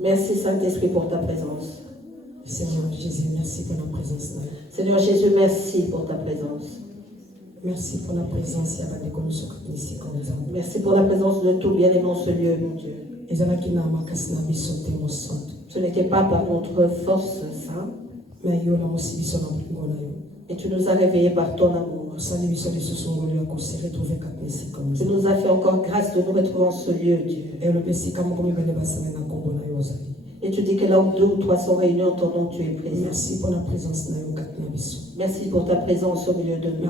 Merci Saint-Esprit pour ta présence. Seigneur Jésus, merci pour la présence. Seigneur Jésus, merci pour ta présence. Merci pour la présence. Merci pour la présence de tout bien-aimé en ce lieu, mon Dieu. Ce n'était pas par notre force, Saint, et tu nous as réveillés par ton amour. Tu nous as fait encore grâce de nous retrouver en ce lieu, Dieu. Et tu dis que là où 2 ou 3 sont réunis en ton nom, tu es présent. Merci pour la présence. Merci pour ta présence au milieu de nous.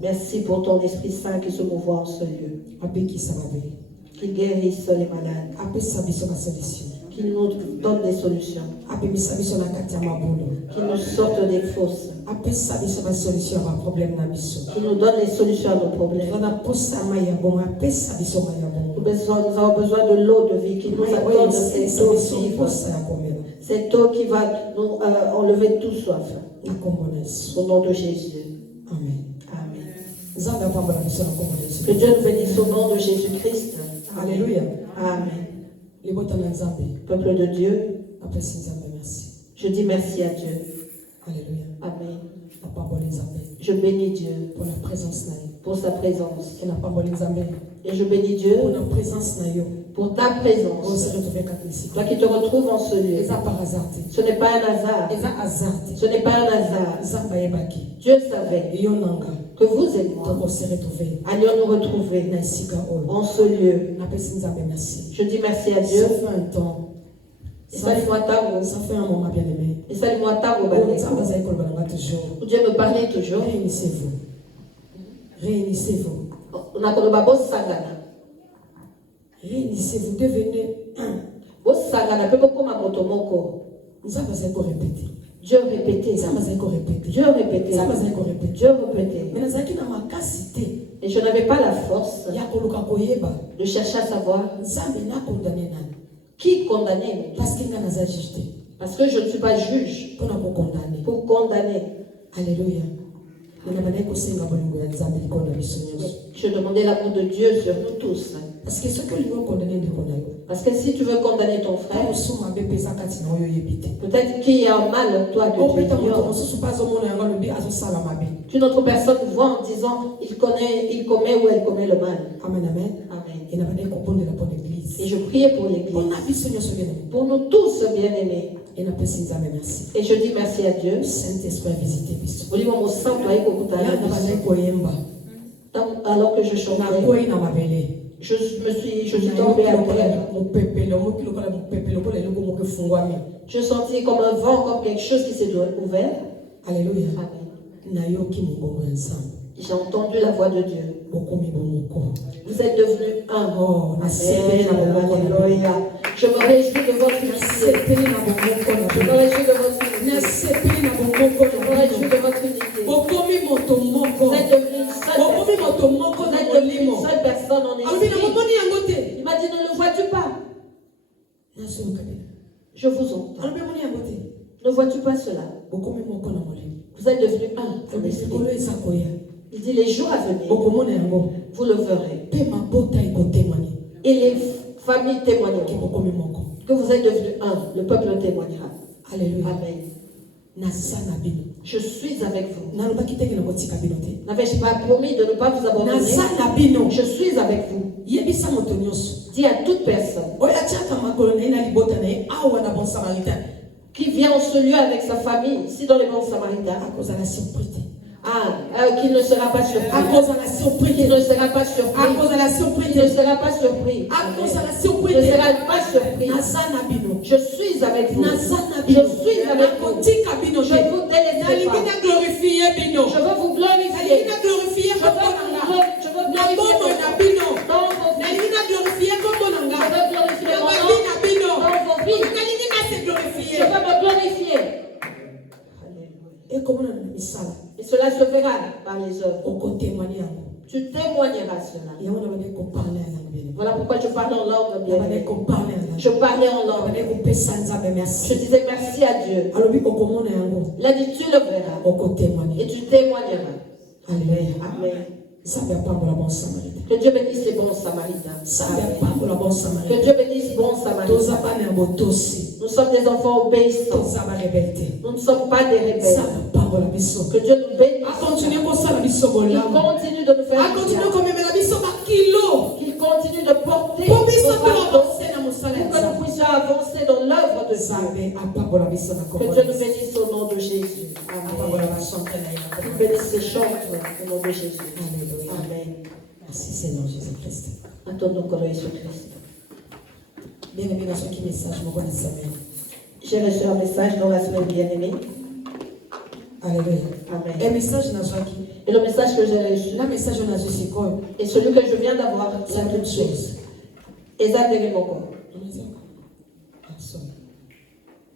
Merci pour ton Esprit Saint qui se mouvoie en ce lieu. Qui guérisse les malades. Qui nous donne des solutions. Qui nous sorte des fosses. Qui nous donne les solutions à nos problèmes. Nous avons besoin de l'eau de vie qui nous accorde cette eau vive. Cette eau qui va nous enlever tout soif. Au nom de Jésus. Amen. Amen. Que Dieu nous bénisse au nom de Jésus-Christ. Alléluia. Amen. Peuple de Dieu, je dis merci à Dieu. Alléluia. Amen. Amen. Je bénis Dieu pour la présence, pour sa présence. Et je bénis Dieu pour la présence, pour ta présence. Toi qui te retrouves en ce lieu. Ce n'est pas un hasard. Ce n'est pas un hasard. Dieu savait que vous et moi allions nous retrouver en ce lieu. Je dis merci à Dieu. Ça fait un moment, bien aimé. Et salue-moi Tango où Dieu me parlait toujours. Réunissez-vous. Réunissez-vous. Réunissez-vous, devenez un. Nous avons répété. Dieu répétait. Dieu répétait. Dieu répétait. Et je n'avais pas la force de chercher à savoir qui condamnait. Parce que je ne suis pas juge pour condamner. Alléluia. Je demandais l'amour de Dieu sur nous tous. Parce que si tu veux condamner ton frère, peut-être qu'il y a un mal en toi de qu'une autre personne voit en disant il commet ou elle commet le mal. Amen, amen. Amen. Et je priais pour l'église. Pour nous tous bien-aimés. Et je dis merci à Dieu. Saint-Esprit a visité. Alors que je chantais, je suis tombée à terre. Je sentis comme un vent, comme quelque chose qui s'est ouvert. Alléluia. Amen. J'ai entendu la voix de Dieu. Vous êtes devenus un. Oh, Alléluia. Je me réjouis de votre unité. Je me réjouis de votre unité. Je me réjouis de votre unité. Vous êtes devenus une seule personne. Vous êtes devenus une seule personne en esprit. Il m'a dit, ne le vois-tu pas? Je vous entends. Ne vois-tu pas cela? Vous êtes devenus un en esprit. Il dit les jours à venir, vous le verrez. Et les familles témoigneront que vous êtes devenus un. Le peuple témoignera. Alléluia. Amen. Je suis avec vous. N'avais-je pas promis de ne pas vous abandonner? Je suis avec vous. Dis à toute personne qui vient en ce lieu avec sa famille, ici dans les bons samaritains, qu'il ne sera pas surpris. Qu'il ne sera pas surpris. Qu'il ne sera pas surpris. Il ne sera pas surpris. Je suis avec vous. Je suis avec vous. Je vous délaisse pas. Je veux vous glorifier. Je veux glorifier dans vos vies. Je veux glorifier mon nom dans vos vies. Je veux me glorifier. Et cela se verra par les œuvres. Tu témoigneras cela. Voilà pourquoi je parle en langue bien. Je parlais en langue. Je disais merci à Dieu. Il a dit tu le verras. Et tu témoigneras. Alléluia. Amen. Que Dieu bénisse les bons samaritains. Que Dieu bénisse les bons samaritains. Nous sommes des enfants obéissants. Nous ne sommes pas des rebelles. Que Dieu nous bénisse. Il continue de nous faire qu'il continue de porter nos fardeaux pour que nous puissions avancer dans l'œuvre de Dieu. Que Dieu nous bénisse au nom de Jésus. Amen. Nous bénisse ces chants au nom de Jésus. Amen. Merci Seigneur Jésus-Christ. Attendons que Jésus-Christ. Bien-aimé, dans ce qui message, j'ai reçu un message dans la semaine bien-aimée. Alléluia. Amen. Un message et le message que j'ai reçu, et celui que je viens d'avoir, c'est toute chose. Et ça devient mon corps.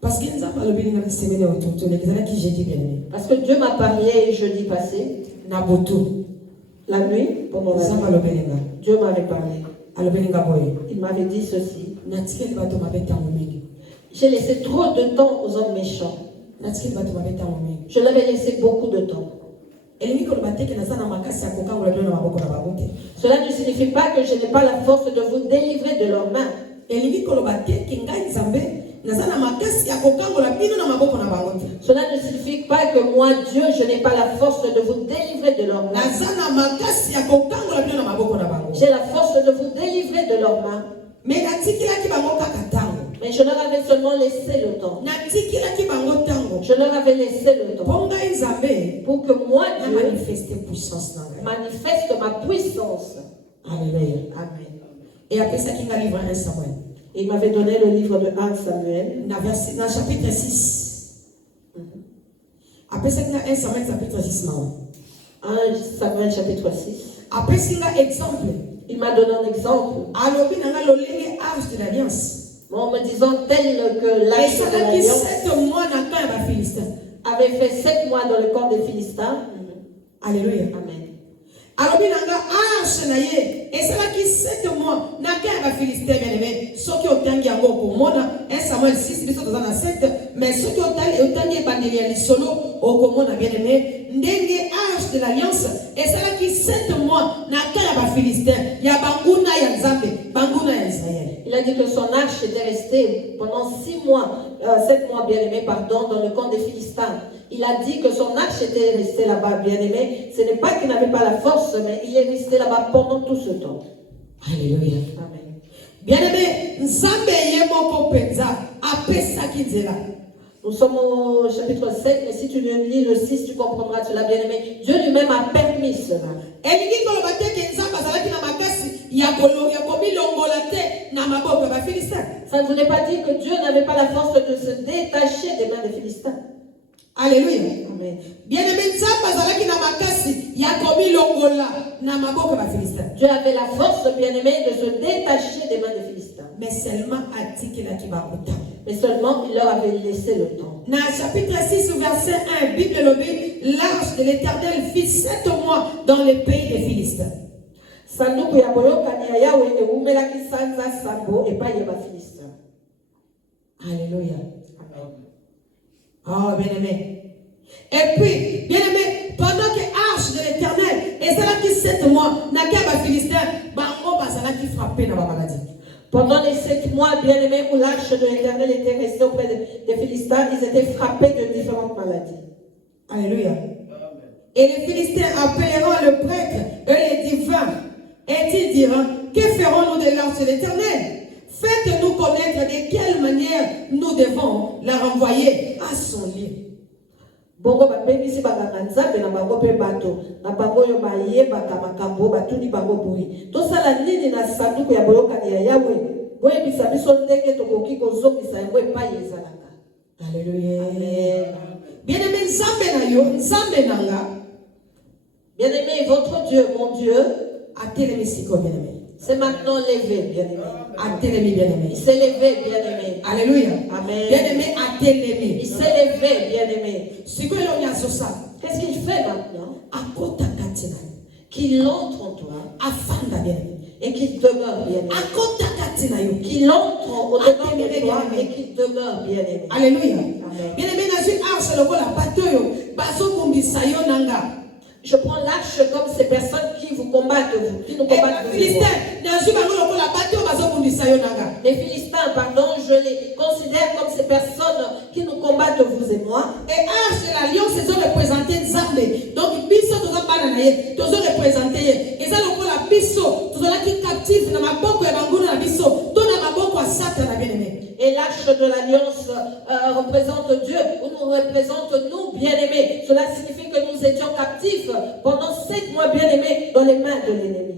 Parce que Dieu m'a parlé jeudi passé, la nuit, pendant la nuit. Dieu m'avait parlé. Il m'avait dit ceci. J'ai laissé trop de temps aux hommes méchants. Je leur ai laissé beaucoup de temps. Cela ne signifie pas que je n'ai pas la force de vous délivrer de leurs mains. Cela ne signifie pas que moi, Dieu, je n'ai pas la force de vous délivrer de leurs mains. J'ai la force de vous délivrer de leurs mains. Mais je leur avais seulement laissé le temps. Je leur avais laissé le temps. Pour que moi, Dieu, manifeste ma puissance. Alléluia. Amen. Et après ça, il m'a livré un Samuel. Il m'avait donné le livre de 1 Samuel. Dans le chapitre 6. Après ça, il y a 1 Samuel chapitre 6. 1 Samuel chapitre 6. Après ça, il y a un exemple. Il m'a donné un exemple. En me disant tel que l'arche de l'alliance avait fait 7 mois dans le camp des Philistins. Alléluia. Amen. Alors, il y a arche na ye et c'est là qui 7 mois na ka ba Philistin bien-aimé soki otangi yango okomona 1 Samuel 6 biso tozana 7 mais soki otangi bandeli ya lisolo okomona bien-aimé ndenge arche de l'alliance et c'est là qui 7 mois na ka ba Philistin ya banguna ya Nzambe banguna ya Israël. Il a dit que son arche était restée pendant 7 mois bien-aimé, pardon, dans le camp des Philistins. Il a dit que son arche était restée là-bas, bien-aimé. Ce n'est pas qu'il n'avait pas la force, mais il est resté là-bas pendant tout ce temps. Alléluia. Amen. Bien-aimé, Nzambe yemoko penza apesa kinzela. Nous sommes au chapitre 7, mais si tu lis le 6, tu comprendras cela, bien-aimé. Dieu lui-même a permis cela. Ça ne voulait pas dire que Dieu n'avait pas la force de se détacher des mains des Philistins. Alléluia. Amen. Bien-aimé, Dieu avait la force, bien-aimé, de se détacher des mains des Philistins. Mais seulement Mais seulement, il leur avait laissé le temps. Dans le chapitre 6, verset 1, Bible lobby, l'arche de l'Éternel fit 7 mois dans le pays des Philistins. Sanduku ya boyokani ya Yahweh eumelaki sanza sambo epai ya bafilistin. Alléluia. Amen. Oh, bien-aimé. Et puis, bien-aimé, pendant que l'arche de l'Éternel, et c'est là qui 7 mois, n'a qu'à ba Philistin, bango basala qui frappait dans la maladie. Pendant les 7 mois, bien-aimés, où l'arche de l'Éternel était restée auprès des Philistins, ils étaient frappés de différentes maladies. Alléluia. Et les Philistins appelleront le prêtre et les divins. Et ils diront, que ferons-nous de l'arche de l'Éternel? Faites-nous connaître de quelle manière nous devons la renvoyer à son lit. Bongo bapemisi baganga nzambe na bango pe bato na bango yo bayebaka makambo batuni bango boyi tosala nini na sanduku ya boyokani ya Yawe boyebisa biso ndenge tokoki kozongisa yango epai ezalaka. Alléluia. Amen. Bien-aimé nzambe na yo nzambe nanga. Bien-aimé, votre Dieu, mon Dieu, atelemi siko bien-aimé. C'est maintenant levé, bien-aimé. Atelemi bien-aimé. Il s'est levé, bien-aimé. Alléluia. Amen. Bien-aimé atelemi. Il s'est levé, bien-aimé. Siko lo nyasosa. Qu'est-ce qu'il fait maintenant? Akota katina. Qu'il entre en toi. Afanda bien-aimé. Et qu'il demeure, bien-aimé. Akota katina yo. Qu'il entre au-dedans de toi et qu'il demeure, bien-aimé. Alléluia. Amen. Bien-aimé, nazi arche lokola batoyo bazo kumbisa yo nanga. Je prends l'arche comme ces personnes qui vous combattent, vous, qui nous combattent. Les Philistins, pardon, je les considère comme ces personnes qui nous combattent, vous et moi. Et arche de l'alliance, ils ont représenté Nzambe. Donc, biso, tous ont bananaye, tous ont représenté. Et ça, le biso, tous ont qui captifs, na maboko ya bangono na biso, tous na maboko ya Satan, bien-aimé. Et l'arche de l'alliance représente Dieu, ou nous représente nous, bien-aimés. Cela signifie que nous étions captifs pendant 7 mois, bien-aimés, dans les mains de l'ennemi.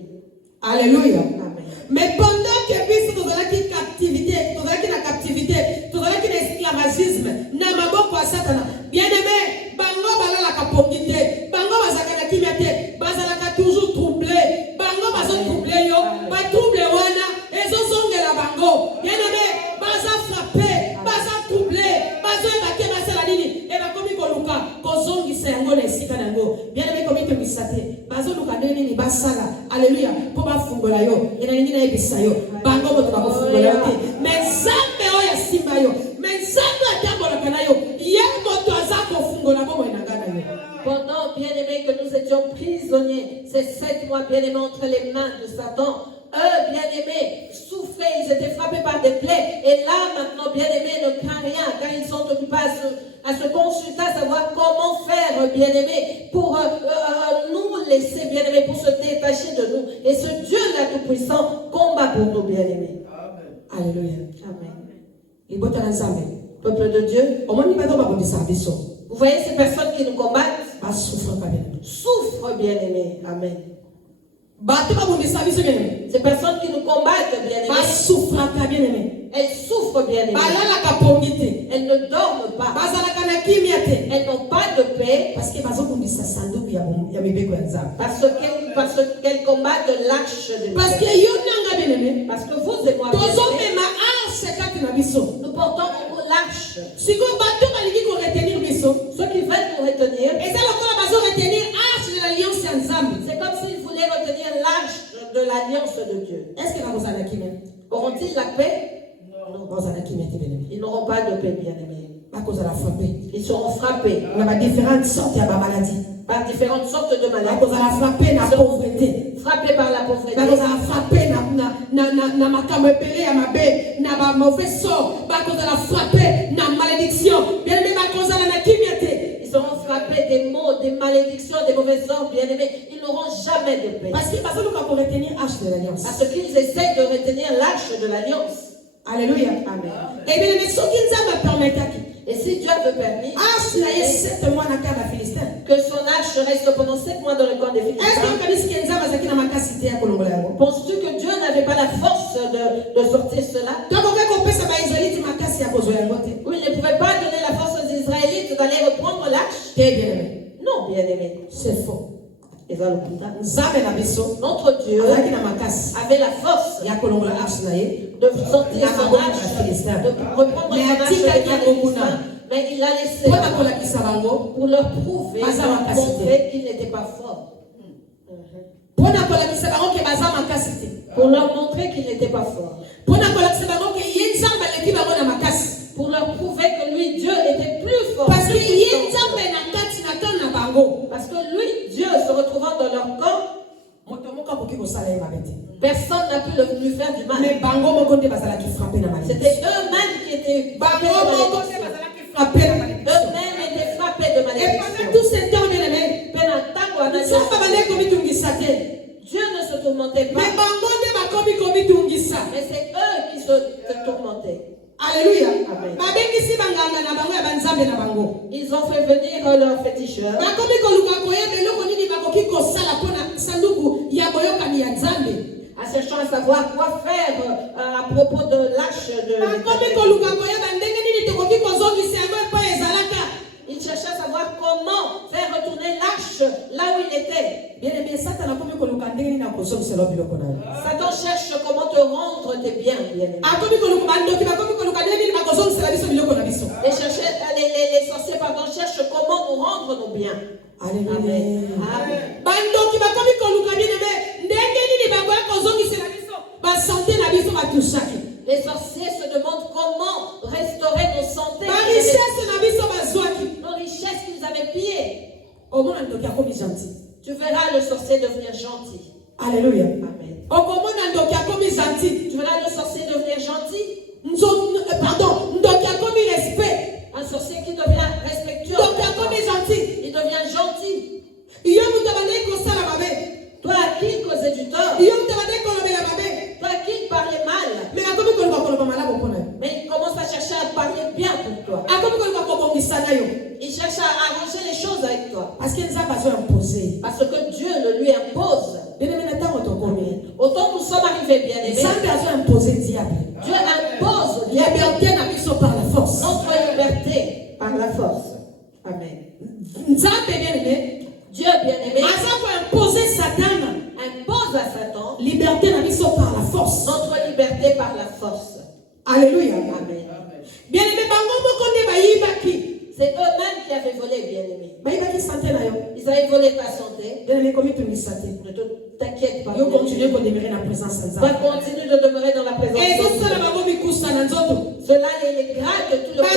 Alléluia. Amen. Mais pendant que biso, tous ont qui captivité, tous ont qui na captivité, tous ont qui na esclavagisme, na maboko ya Satan, bien-aimé, bango balala kapongite, bango bazakana kimete, bazalaka toujours troublé, bango bazo troublé yo, ba troublé wana, ezo zongela bango, bien-aimé, baza frappé, baza troublé, bazo ebake basala nini, eba komi koluka, kozongisa yango na esika nango, bien-aimé komi temisate, bazo luka nini basala, alléluia, po bafungola yo, ena nini na ebisa yo, bango moto bakofungola yo te, mais Nzambe oyo asimba yo, mais Nzambe atambolaka na yo, ye moto aza kofungola bomo enanga na yo. Pendant, bien-aimés, que nous étions prisonniers, ces 7 mois, bien-aimés, entre les mains de Satan, eux, bien-aimés, souffraient, ils étaient frappés par des plaies. Et là, maintenant, bien-aimés, ne craignent rien, car ils sont occupés à se consulter, à savoir comment faire, bien-aimés, pour nous laisser, bien-aimés, pour se détacher de nous. Et ce Dieu-là tout-puissant combat pour nous, bien-aimés. Alléluia. Amen. Peuple de Dieu, vous voyez ces personnes qui nous combattent, souffrent, bien-aimés. Amen. Ces personnes qui nous combattent, bien-aimés, elles souffrent, bien-aimés. Elles ne dorment pas. Elles n'ont pas de paix parce qu'elles combattent l'arche de Dieu. Parce que vous et moi, nous portons l'arche. Ceux qui veulent nous retenir, c'est comme s'ils voulaient retenir l'arche de l'alliance de Dieu. Auront-ils la paix? Non. Ils n'auront pas de paix, bien-aimés. Ils seront frappés par différentes sortes de maladies. Frappés par la pauvreté. Ils seront frappés des maux, des malédictions, des mauvais sorts, bien-aimés. Ils n'auront jamais de paix. Parce qu'ils essaient de retenir l'arche de l'alliance. Alléluia. Amen. Et bien, et si Dieu veut permettre que son arche reste pendant 7 mois dans le camp des Philistins, penses-tu que Dieu n'avait pas la force de sortir cela? Ou il ne pouvait pas donner la force aux Israélites d'aller reprendre l'arche? Non, bien-aimé. C'est faux. Notre Dieu avait la force de sortir son arche, de reprendre son arche, mais il l'a laissé pour leur prouver, leur montrer qu'il n'était pas fort. Pour leur montrer qu'il n'était pas fort. Pour leur prouver que lui, Dieu, était plus fort. Parce que lui, Dieu, se retrouvant dans leur corps, personne n'a pu lui faire du mal. C'était eux-mêmes qui étaient frappés de malédiction. Eux-mêmes étaient frappés de malédiction. Ils ont fait venir leurs féticheurs. En cherchant à savoir quoi faire à propos de l'arche de Ils cherchaient à savoir comment faire retourner l'arche là où il était. Satan cherche comment te rendre tes biens, bien-aimés. Les sorciers cherchent comment nous rendre nos biens. Amen. Amen. Les sorciers se demandent comment restaurer nos santé, nos richesses qu'ils avaient pillées. Tu verras le sorcier devenir gentil. Alléluia. Amen. Tu verras le sorcier devenir gentil. Un sorcier qui devient respectueux. Il devient gentil. Toi à qui causer du tort? Toi à qui parler mal? Mais il commence à chercher à parler bien pour toi. Il cherche à arranger les choses avec toi. Parce que Dieu le lui impose. Autant nous sommes arrivés bien aimés, Dieu impose notre liberté par la force. Amen. Dieu bien-aimé impose à Satan liberté par la force. Notre liberté par la force. Alléluia. Amen. Bien-aimé, c'est eux-mêmes qui avaient volé, bien-aimé. Ils avaient volé ta santé. Ne t'inquiète pas. Va continuer de demeurer dans la présence de Dieu. Cela les gratte de tout le monde.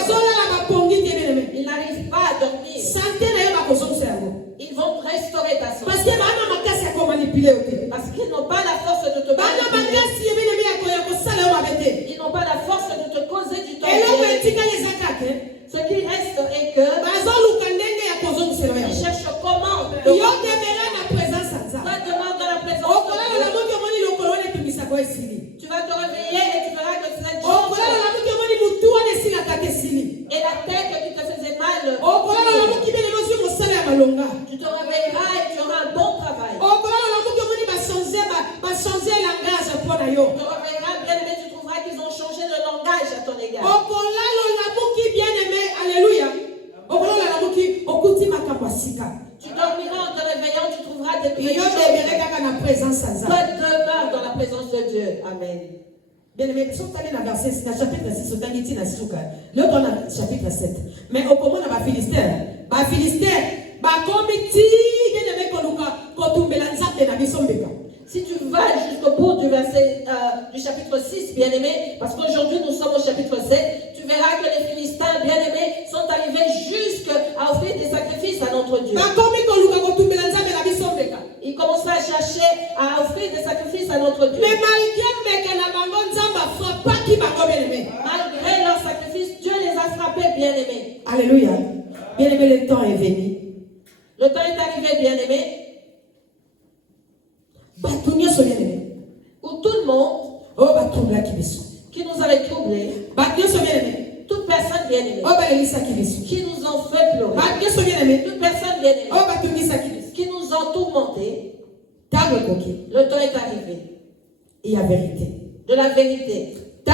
Ils n'arrivent pas à dormir. Ils vont restaurer ta santé. Parce qu'ils n'ont pas la force de te manipuler. Ils n'ont pas la force de te causer du tort. Ce qui reste est que ils cherchent comment te va demande dans la présence de Dieu. Tu vas te réveiller et tu verras que cette chose et la tête qui te faisait mal, tu te réveilleras et tu auras un bon travail. Tu te réveilleras, bien aimé, tu trouveras qu'ils ont changé le langage à ton égard. Tu dormiras en te réveillant, tu trouveras des petites choses. Toi demeure dans la présence de Dieu. Amen. Bien-aimé, si vous allez dans le chapitre 6, vous allez dans le chapitre 7. Mais au moment de la Philistère, si tu vas jusqu'au bout du verset du chapitre 6, bien-aimé, parce qu'aujourd'hui nous sommes au chapitre 7, tu verras que les Philistins, bien-aimés, sont arrivés jusqu'à offrir des sacrifices à notre Dieu. Ils commençaient à chercher à offrir des sacrifices à notre Dieu. Malgré leurs sacrifices, Dieu les a frappés, bien-aimés. Alléluia. Bien-aimé, le temps est venu. Le temps est arrivé, bien-aimé, où tout le monde qui nous avait troublés, toute personne bien-aimée, qui nous ont fait pleurer, toute personne bien-aimée, qui nous ont tourmentés, le temps est arrivé. Et la vérité. De la vérité. Le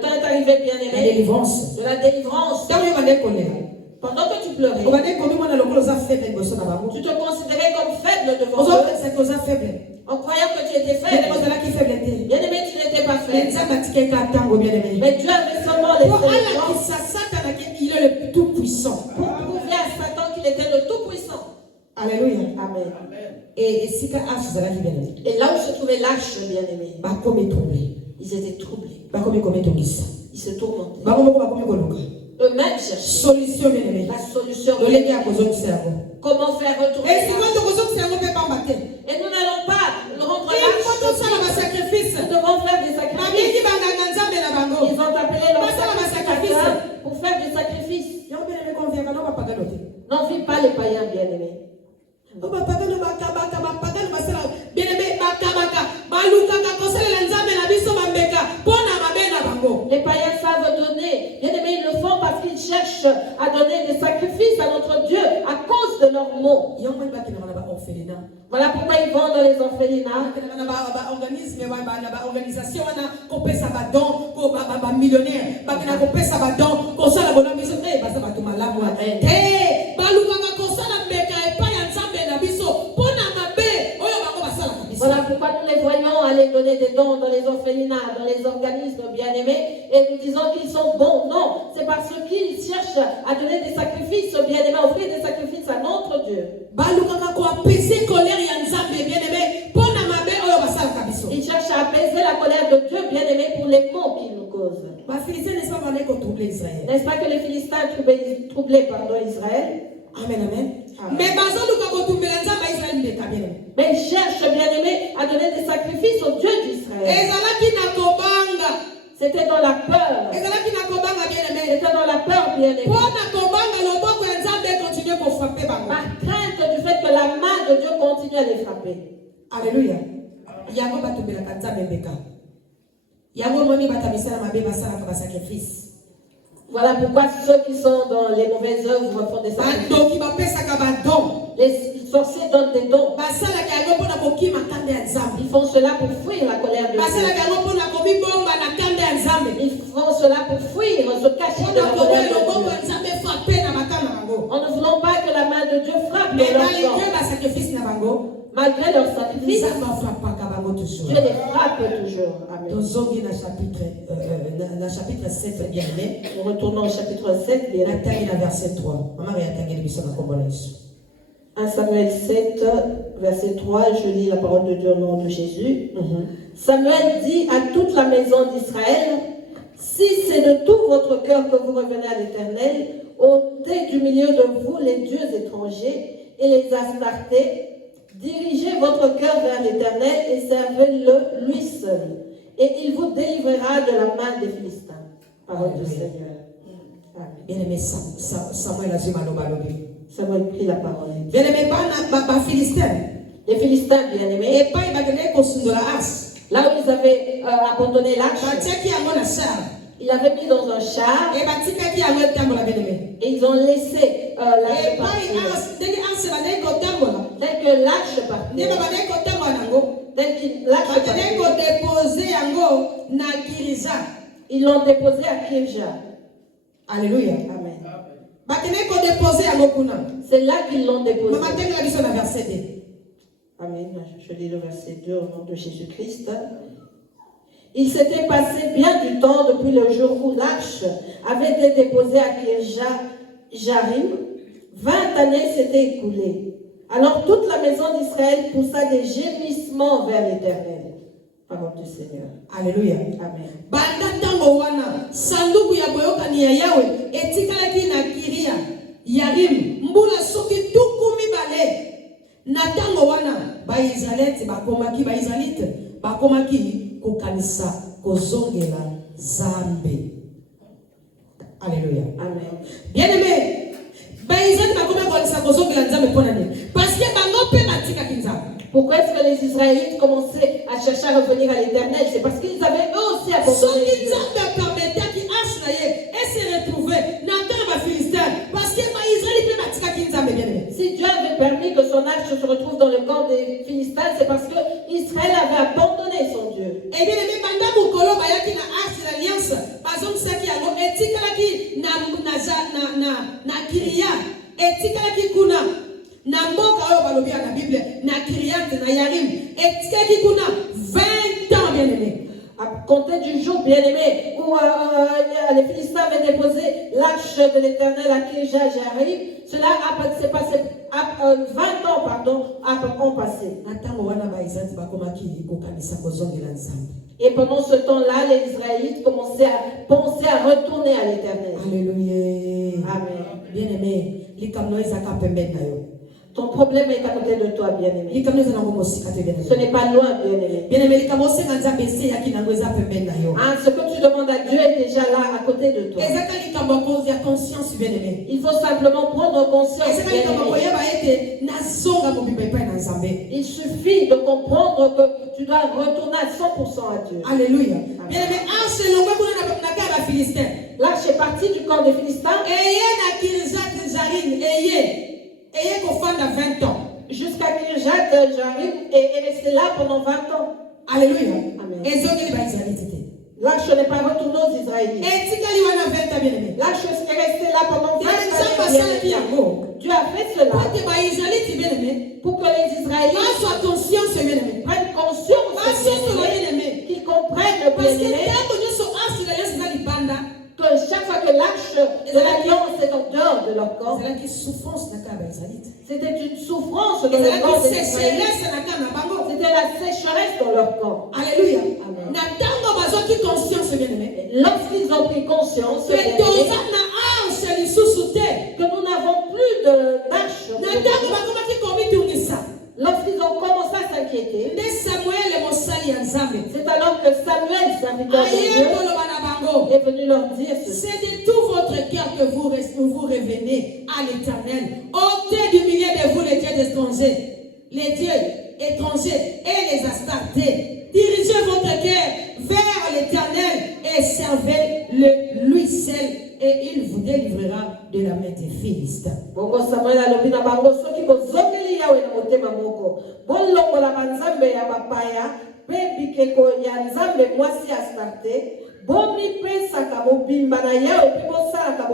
temps est arrivé, bien-aimé. La délivrance. De la délivrance. Pendant que tu pleurais, tu te considérais comme faible devant Dieu. En croyant que tu étais faible. Bien-aimé, tu n'étais pas faible. Mais Dieu avait seulement laissé le il est le tout-puissant. Pour prouver à Satan qu'il était le tout-puissant. Alléluia. Amen. Et là où se trouvait l'arche, bien-aimé, ils étaient troublés. Ils se tourmentaient. Eux-mêmes cherchaient solution, bien-aimé. la solution. Comment faire retourner l'arche. Et nous n'allons pas le rendre l'arche. Nous devons faire des sacrifices. Ils ont appelé leur sacrificateur pour faire des sacrifices. N'envie pas les païens, bien-aimés. Les païens savent donner. Bien aimé, ils le font parce qu'ils cherchent à donner des sacrifices à notre Dieu à cause de leurs mots. Voilà pourquoi ils vont dans les orphelinats. Voilà pourquoi nous les voyons aller donner des dons dans les orphelinats, dans les organismes bien-aimés, et nous disons qu'ils sont bons. Non, c'est parce qu'ils cherchent à donner des sacrifices bien-aimés, à offrir des sacrifices à notre Dieu. Ils cherchent à apaiser la colère de Dieu bien-aimé pour les maux qu'ils nous causent. N'est-ce pas que les Philistins troublaient Israël? Amen, amen. Mais ils cherchent, bien-aimés, à donner des sacrifices au Dieu d'Israël. C'était dans la peur. C'était dans la peur, bien-aimés. Par crainte du fait que la main de Dieu continue à les frapper. Alléluia. Voilà pourquoi ceux qui sont dans les mauvaises œuvres font des sacrifices. Les sorciers donnent des dons. Ils font cela pour fuir la colère de Dieu. Ils font cela pour fuir, se cacher de la colère de Dieu. On ne voulons pas que la main de Dieu frappe leur sang. Malgré leur sacrifice, Dieu les frappe toujours. Amen. Chapitre 7, bien aimé. Nous retournons au chapitre 7, bien aimé. Verset 3. 1 Samuel 7, verset 3, je lis la parole de Dieu au nom de Jésus. Samuel dit à toute la maison d'Israël, si c'est de tout votre cœur que vous revenez à l'Éternel, ôtez du milieu de vous les dieux étrangers et les astartés, dirigez votre cœur vers l'Éternel et servez-le lui seul. Et il vous délivrera de la main des Philistins. Parole du Seigneur. Bien-aimé, Samuel a dit Samuel prit la parole. Bien-aimé, les Philistins, bien-aimés, là où ils avaient abandonné l'arche, ils l'avaient mis dans un char et ils ont laissé l'arche partir. Tel que l'arche partait. Ils l'ont déposé à Kirja. Alléluia. Amen. C'est là qu'ils l'ont déposé. Verset 2. Amen. Je lis le verset 2 au nom de Jésus-Christ. Il s'était passé bien du temps depuis le jour où l'arche avait été déposée à Kirja-Jarim. 20 années s'étaient écoulées. Alors toute la maison d'Israël poussa des gémissements vers l'Éternel. Parole du Seigneur. Alléluia. Amen. Yarim mbula soki tukumi bale natango wana baisraelite bakomaki kokanisa kozongela Zambe. Alléluia. Amen. Bien-aimé, baisraelite bakomaki kokanisa kozongela Zambe pona nini? Parce que bango pe batika kinzambe. Pourquoi est-ce que les Israélites commençaient à chercher à revenir à l'Éternel? C'est parce qu'ils avaient eux aussi abandonné Dieu. Si Dieu avait permis que son arche se retrouve dans le camp des Philistins, c'est parce que Israël avait abandonné son Dieu. Et bien, les bandamu kolo bayaki na arche l'alliance, bazom saki yango etikalaki na Kiria, etikalaki kuna na mboka oyo balobi na Bible na Kiriat na Yarim, etikalaki kuna 20 ans, bien aimé. À compter du jour bien-aimé où les Philistins avaient déposé l'arche de l'Éternel à Kirja-Jarim, cela s'est passé 20 ans, ont passé. Et pendant ce temps-là, les Israélites commençaient à penser à retourner à l'Éternel. Alléluia. Amen. Bien-aimé, Ton problème est à côté de toi, bien-aimé. likambo eza nango mosika te bien-aimé. Ce n'est pas loin, bien-aimé. Bien-aimé, likambo osenga nzambe eseyaki nango eza pembeni na yo. Ce que tu demandes à Dieu est déjà là, à côté de toi. ezaka likambo ya conscience bien-aimé. Il faut simplement prendre conscience, ezaka likambo bien-aimé. koyeba ete nazonga mobimba epai na nzambe. Il suffit de comprendre que tu dois retourner à 100% à Dieu. Alléluia. Bien-aimé, arche elongwe kuna na kaka ba Philistin. L'arche est partie du camp des Philistins. Eye na Kirjat Jarim, eye kofanda 20 ans. Jusqu'à Kirjat Jarim et est resté là pendant 20 ans. Alléluia. Amen. Ezongeli ba Israélite. L'arche n'est pas retournée aux Israélites. Etikali wana 20 ans bien-aimé. L'arche est restée là pendant 20 ans. Dieu a fait cela Pour que les Israélites soient conscients, bien-aimé. prennent conscience, bien-aimé. qu'ils comprennent le Parce que bien-aimé, que chaque fois que l'arche de l'alliance est en dehors de leur corps, c'était une souffrance dans le corps des Israélites. C'était la sécheresse dans leur corps. Alléluia. Amen. Bien-aimé. Lorsqu'ils ont pris conscience Que nous n'avons plus d'arche, lorsqu'ils ont commencé à s'inquiéter, c'est alors que Samuel, serviteur de Dieu, est venu leur dire ceci. C'est de tout votre cœur que vous revenez à l'Éternel. Ôtez du milieu de vous les dieux étrangers, et les Astartés. Dirigez votre cœur vers l'Éternel et servez-le lui seul, et il vous délivrera de la main des Philistins. Bongo Samuel alobi na bango soki bozongeli yawe na motema moko bolongola banzambe ya bapaya mpe bikeko ya nzambe mwasi Astarte bomipesaka mobimba na yawe mpe bosalaka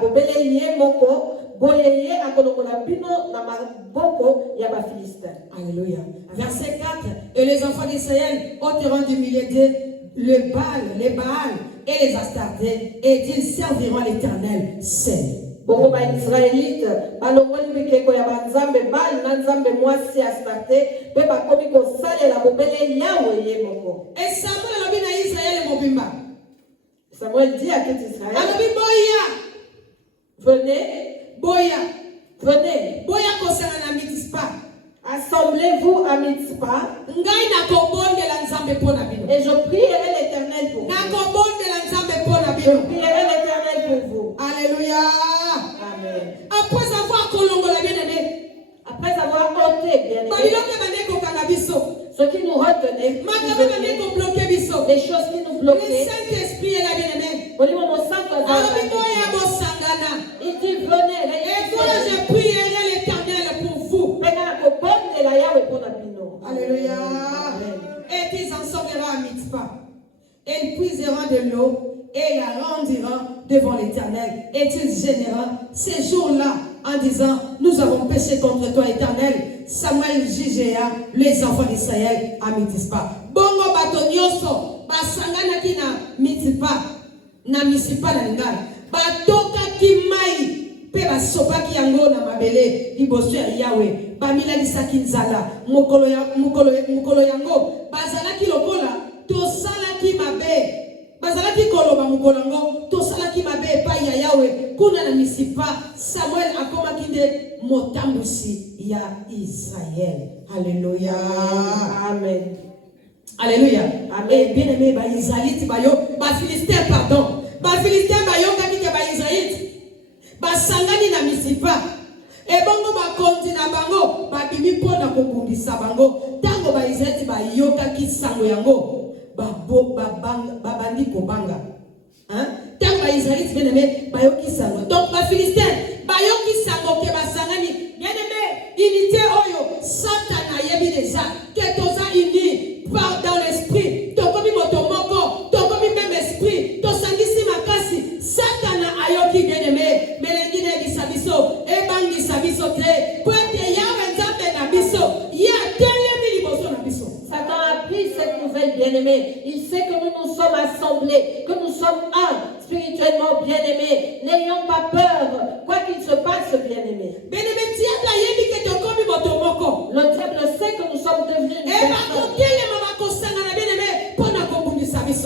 bobele ye moko boye ye akolongola bino na maboko ya bafilistin. Alléluia. Verset 4. Et les enfants d'Israël ôteront du milieu d'eux les Baal et les Astartés, et ils serviront l'Éternel seul. Bongo ba Israélite balongoli bikeko ya banzambe Baal na nzambe mwasi Astarte mpe bakomi kosalela bobele yawe ye moko. Et Samuel alobi na Israël mobimba. Samuel dit à tout Israël, alobi boya, venez kosanga na Mitzpah. Assemblez-vous à Mitzpah. Et je prierai l'Éternel pour vous. Je prierai l'Éternel pour vous. Alléluia. Amen. Après avoir ôté, bien aimé, ce qui nous retenait, les choses qui nous bloquaient, le Saint-Esprit est là, bien aimé. Il dit venez, et toi je prierai l'Éternel pour vous. Alléluia. Et ils en sortiront à Mitzpah. Et ils puiseront de l'eau et la rendiront devant l'Éternel. Et ils gêneront ces jours-là en disant, nous avons péché contre toi, Éternel. Samuel jugea les enfants d'Israël à Mitzpah. Bongo batonyoso basangana ki na Mitzpah na ngala batoka ki mai pe basopaki yango na mabele liboso ya Yawe bamilanisaki nzala mukolo yango bazalaki lokola tosalaki mabe bazalaki koloba mukolo yango tosalaki mabe epai ya Yawe kuna na Mitzpah. Samuel akomaki nde motambusi ya Israël. Alléluia. Amen. Alléluia. Amen. Et bien aimé, ba Israélite bayo, ba Philistin pardon. Ba Philistin bayo kaki ke ba Israélite. Ba sangani na Mitzpah. Et bongo ba konti na bango, ba bimi pona ko bundisa bango. Tango ba Israélite bayo kaki sango yango. Ba bandi ko banga. Hein? Tango ba Israélite bien aimé, bayo ki sango. Donc ba Philistin bayo ki sango ke ba sangani. Bien aimé, unité oyo Satan a yebi déjà que toza uni par dans l'esprit. Tokomi motomoko, tokomi même esprit. Tosangisi makasi. Satan a ayoki bien aimé. Melengine bisabiso, ebangi sabiso te. Poete yawe nzambe na biso. Ya telemi liboso na biso. Satan a pris cette nouvelle bien-aimée. Il sait que nous sommes assemblés, que nous sommes un, spirituellement bien-aimés. N'ayons pas peur, quoi qu'il se passe, bien-aimés. Le diable sait que nous sommes devenus une personne.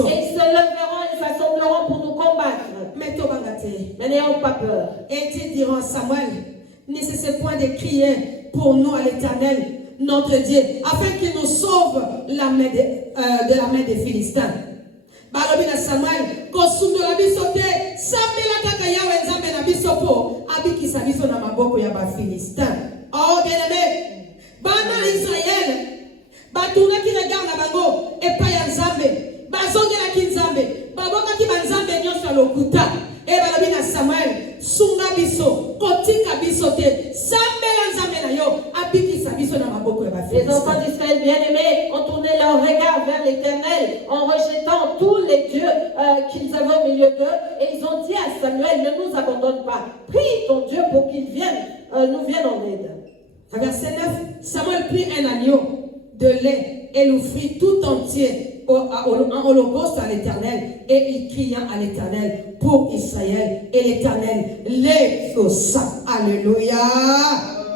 Et ils se lèveront, ils s'assembleront pour nous combattre. Mais Mais n'ayons pas peur. Et Dieu dira à Samuel, ne cessez point de crier pour nous à l'Éternel, notre Dieu, afin qu'il nous sauve de la main des Philistins. Balobi na Samuel, kosundola biso te, sambela kaka yawe nzambe na biso po, abikisa biso na maboko ya ba Philistins. Oh bien-aimé, bana Israël, batuna ki regarde na bango, epai ya nzambe, bazongela ki nzambe, baboka ki ba nzambe nyonso ya lokuta. Et balobi na Samuel, sunga biso, kotika biso te, sambela nzambe na yo, abikisa biso na maboko ya ba Les Philistins. enfants d'Israël bien-aimés ont tourné leur regard vers l'Éternel en rejetant tous les dieux qu'ils avaient au milieu d'eux. Et ils ont dit à Samuel, ne nous abandonne pas. Prie ton Dieu pour qu'il nous vienne en aide. Verset 9, Samuel prit un agneau de lait et l'offrit tout entier en holocauste à l'Éternel. Et il cria à l'Éternel pour Israël. Et l'Éternel l'exauça. Alléluia.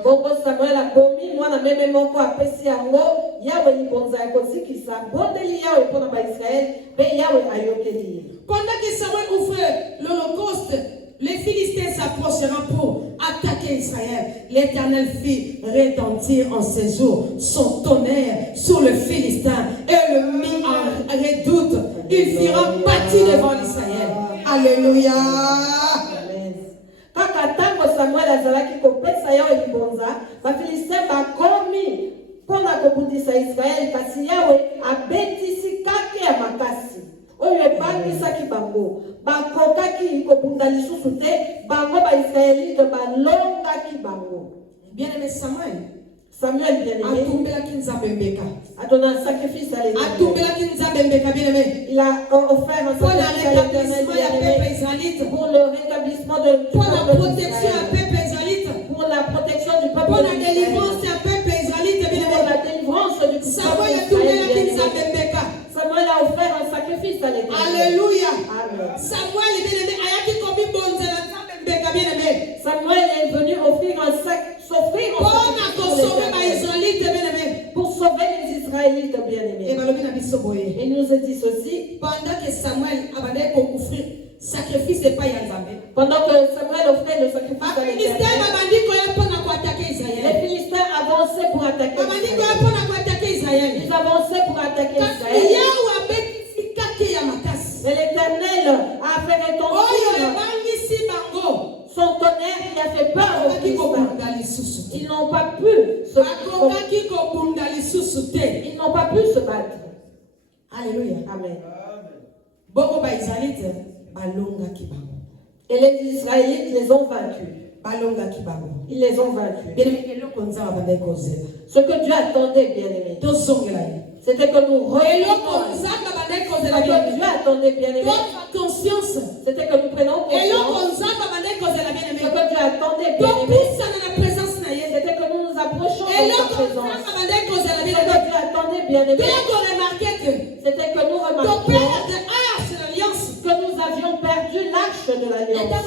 Bongo Samuel a commis, moi na même moko a pesi yango, Yahweh ni bonza ya kozikisa, bondeli Yahweh pona ba Israël, pe Yahweh ayokeli. Pendant que Samuel offrait l'holocauste, les Philistins s'approcheront pour attaquer Israël. L'Éternel fit retentir en ces jours son tonnerre sur le Philistin et le mit en redoute. Il fera bâtir devant l'Israël. Alléluia. Kaka tango Samuel azalaki kopesa Yahweh libonza, bafilistin bakomi mpona kobundisa Israël, kasi Yahweh abetisi kake ya makasi oyo ebandisaki bango, bakokaki kobunda lisusu te, bango baisraélite balongaki bango. Bien-aimé Samuel bien-aimé, a donné un sacrifice à l'Éternel. Il a offert un sacrifice à l'Éternel pour le rétablissement de pour la protection à peuple israélite, pour la protection du peuple, pour la délivrance à peuple israélite, pour la délivrance du peuple. Samuel a offert un sacrifice à l'Éternel. Alléluia. Amen. Samuel est venu offrir un sacrifice pour sauver les Israélites bien-aimés. Et il nous a dit ceci. Pendant que Samuel a offert sacrifice et pas pendant que Samuel offrait le sacrifice à l'Éternel, les Philistins avançaient pour attaquer Israël. Ils avançaient pour attaquer Israël. Et l'Éternel a fait retentir son tonnerre qui a fait peur aux Philistins. Ils n'ont pas pu se battre. Alléluia. Amen. Et les Israélites les ont vaincus. Ils les ont vaincus. Ce que Dieu attendait, bien-aimé, c'était que nous renions. Ce que Dieu attendait, bien-aimé, c'était que nous prenions conscience. Ce que Dieu attendait, bien-aimé, c'était que nous nous approchions de sa présence. Ce que Dieu attendait, bien-aimé, c'était que nous remarquions que nous avions perdu l'arche de l'alliance.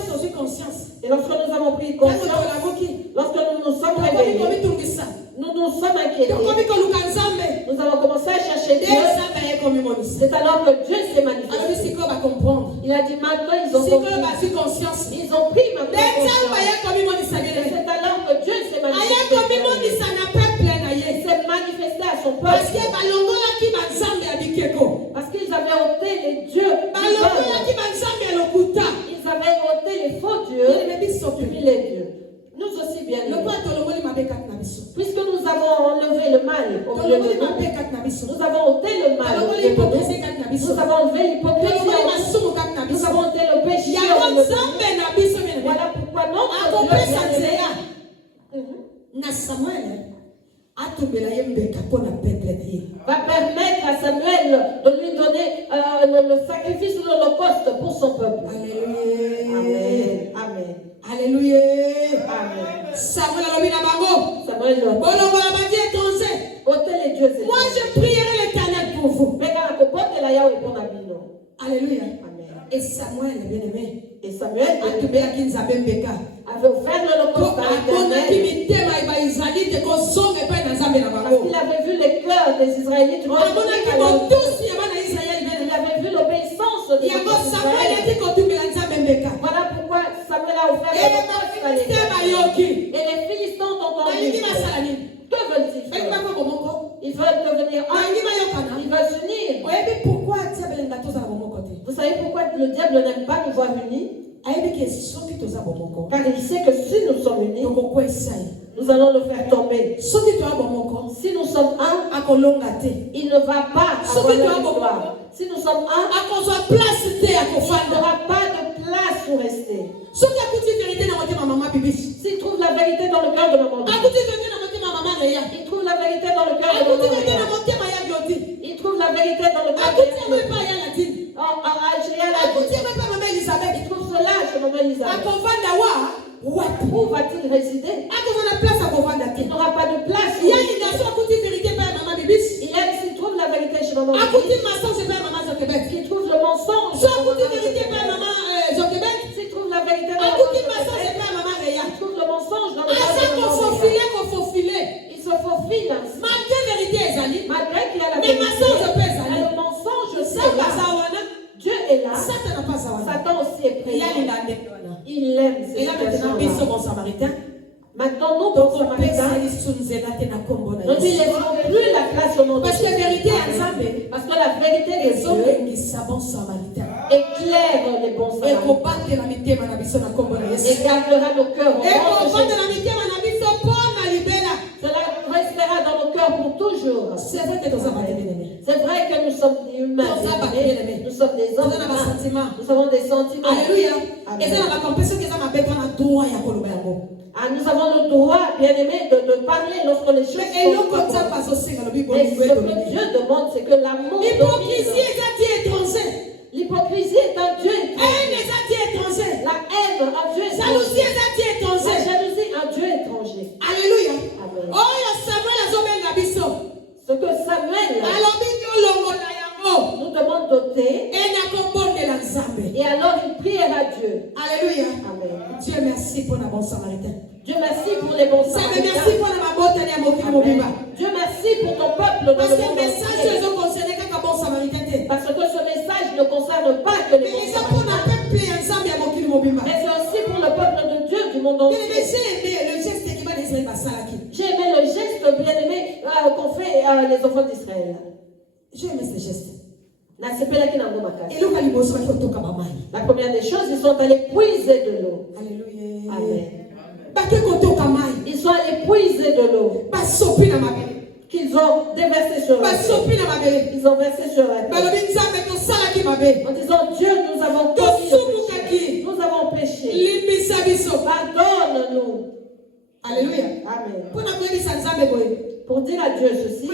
Et lorsque nous avons pris conscience, lorsque nous nous sommes réveillés, nous nous sommes inquiétés. Nous avons commencé à chercher Dieu. C'est alors que Dieu s'est manifesté. Il a dit maintenant ils ont compris. Ils ont pris ma conscience. Et c'est alors que Dieu s'est manifesté. Il s'est manifesté à son peuple. Parce qu'ils avaient ôté les dieux. Ils avaient ôté les faux dieux. Puis les dieux. Nous aussi bien. Puisque nous avons enlevé le mal au milieu de nous, nous avons ôté le mal au milieu de nous, nous avons enlevé l'hypocrisie, nous avons ôté le péché au milieu de nous. Voilà pourquoi notre Dieu va permettre à Samuel de lui donner le sacrifice de l'Holocauste pour son peuple. Amen. Amen. Alléluia. Amen. Samuel Samuel ôtez les dieux. Moi je prierai l'Éternel pour vous. Alléluia. Amen. Et Samuel, bien-aimé, et Samuel avait offert l'Holocauste à l'Éternel. Parce qu'il avait vu les cœurs des Israélites. Il avait vu l'obéissance de Israël. Voilà pourquoi Samuel a offert Et des postes à l'État. Et les les Philistins ont entendu. Que veulent-ils faire? Ils veulent devenir un. Ils veulent s'unir. Vous savez pourquoi le diable n'aime pas nous voir unis? Car il sait que si nous sommes unis, nous allons le faire tomber. Si nous sommes un, il ne va pas avoir la victoire. Si nous sommes un, il n'aura pas de place pour rester. S'il trouve la vérité dans le cœur de maman, il trouve la vérité dans le cœur de maman, il trouve la vérité dans le cœur de maman. Il trouve cela chez maman Elisabeth. Où va-t-il résider? Il n'aura pas de place. S'il trouve la vérité chez maman, il trouve le mensonge. S'il trouve la vérité dans il trouve le mensonge dans le il se faufile ainsi. Malgré qu'il y a la vérité, le mensonge aussi est là. Dieu est là. Satan aussi est présent. Il aime ces situations-là. Maintenant, nous, pour Samaritains, nous ne laissons plus la place au nom de Jésus. Parce que la vérité de Dieu éclaire les bons Samaritains et gardera nos cœurs au nom de Jésus. Cela restera dans nos cœurs pour toujours. C'est vrai que nous sommes humains. Nous sommes des hommes humains. Nous avons des sentiments. Alléluia. Nous avons le droit, bien aimé, de parler lorsque les choses sont. Mais ce que Dieu demande, c'est que l'amour. L'hypocrisie est un Dieu étranger. La haine, un Dieu étranger. La jalousie, un Dieu étranger. Alléluia. Amen. Oh, Ce que Samuel nous demande d'ôter. Et alors il priera Dieu. Alléluia. Amen. Dieu merci pour la bonne Samaritain. Dieu merci pour les bons Samaritains. Amen. Dieu merci pour ton peuple dans le monde entier. Parce que ce message ne concerne pas que les bons Samaritains, mais c'est aussi pour le peuple de Dieu du monde entier. J'ai aimé le geste bien aimé qu'ont fait les enfants d'Israël. J'ai aimé ce geste. La première des choses, ils sont allés puiser de l'eau. Alléluia. Amen. Ils sont allés puiser de l'eau qu'ils ont déversé sur la terre. Ils ont versé sur la terre. En disant, Dieu, nous avons commis le péché. Nous avons péché. Pardonne-nous. Alléluia. Amen. Pour dire à Dieu ceci,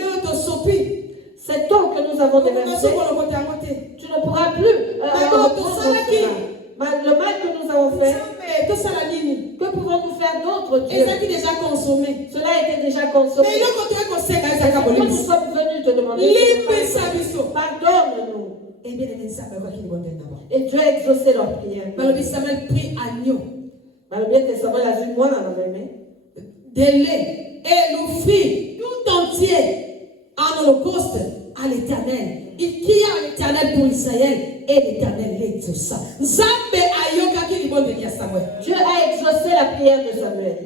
cette eau que nous avons déversée, tu ne pourras plus reprendre cela. Le mal que nous avons fait, que pouvons-nous faire d'autre, Dieu? Cela a été déjà consommé. Mais nous sommes venus te demander, pardonne-nous. Et Dieu a exaucé leur prière. Samuel prie agneau, de lait et l'offrit tout entier en holocauste à l'Éternel. Il cria à l'Éternel pour Israël et l'Éternel l'exauça. Dieu a exaucé la prière de Samuel.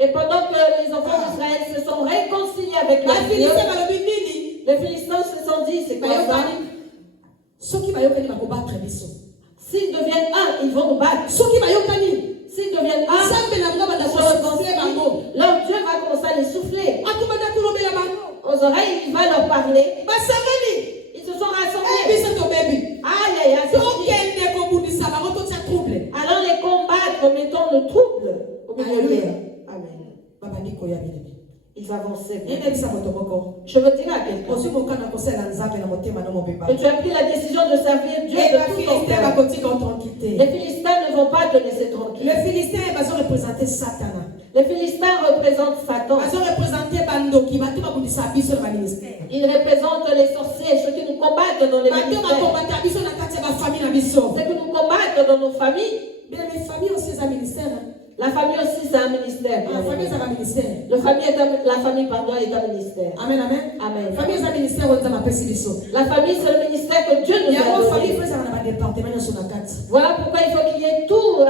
Et pendant que les enfants d'Israël se sont réconciliés avec leur Dieu, les Philistins se sont dit, c'est quoi ça? S'ils deviennent un, ils vont nous battre. S'ils deviennent un, leur Dieu va commencer à les souffler. Aux oreilles, il va leur parler. Ils se sont rassemblés. Aïe, aïe, aïe. Alors les combattre, mettons le trouble au milieu d'eux. Amen. Ils avançaient. Je veux dire à quelqu'un que tu as pris la décision de servir Dieu de tout ton cœur. Les Philistins ne vont pas te laisser tranquille. Les Philistins représentaient Satan. Les Philistins représentent Satan. Ils représentent les sorciers, ceux qui nous combattent dans les ministères. Ceux qui nous combattent dans nos familles. Mais mes familles aussi, un ministère. La famille aussi, c'est un ministère. La famille, c'est un ministère. La famille, est un ministère. Amen, amen. Amen. La famille, c'est un ministère. La famille, c'est le ministère que Dieu nous Il y a a une famille, donné. il faut un département sur la carte. Voilà pourquoi il faut qu'il y ait toutes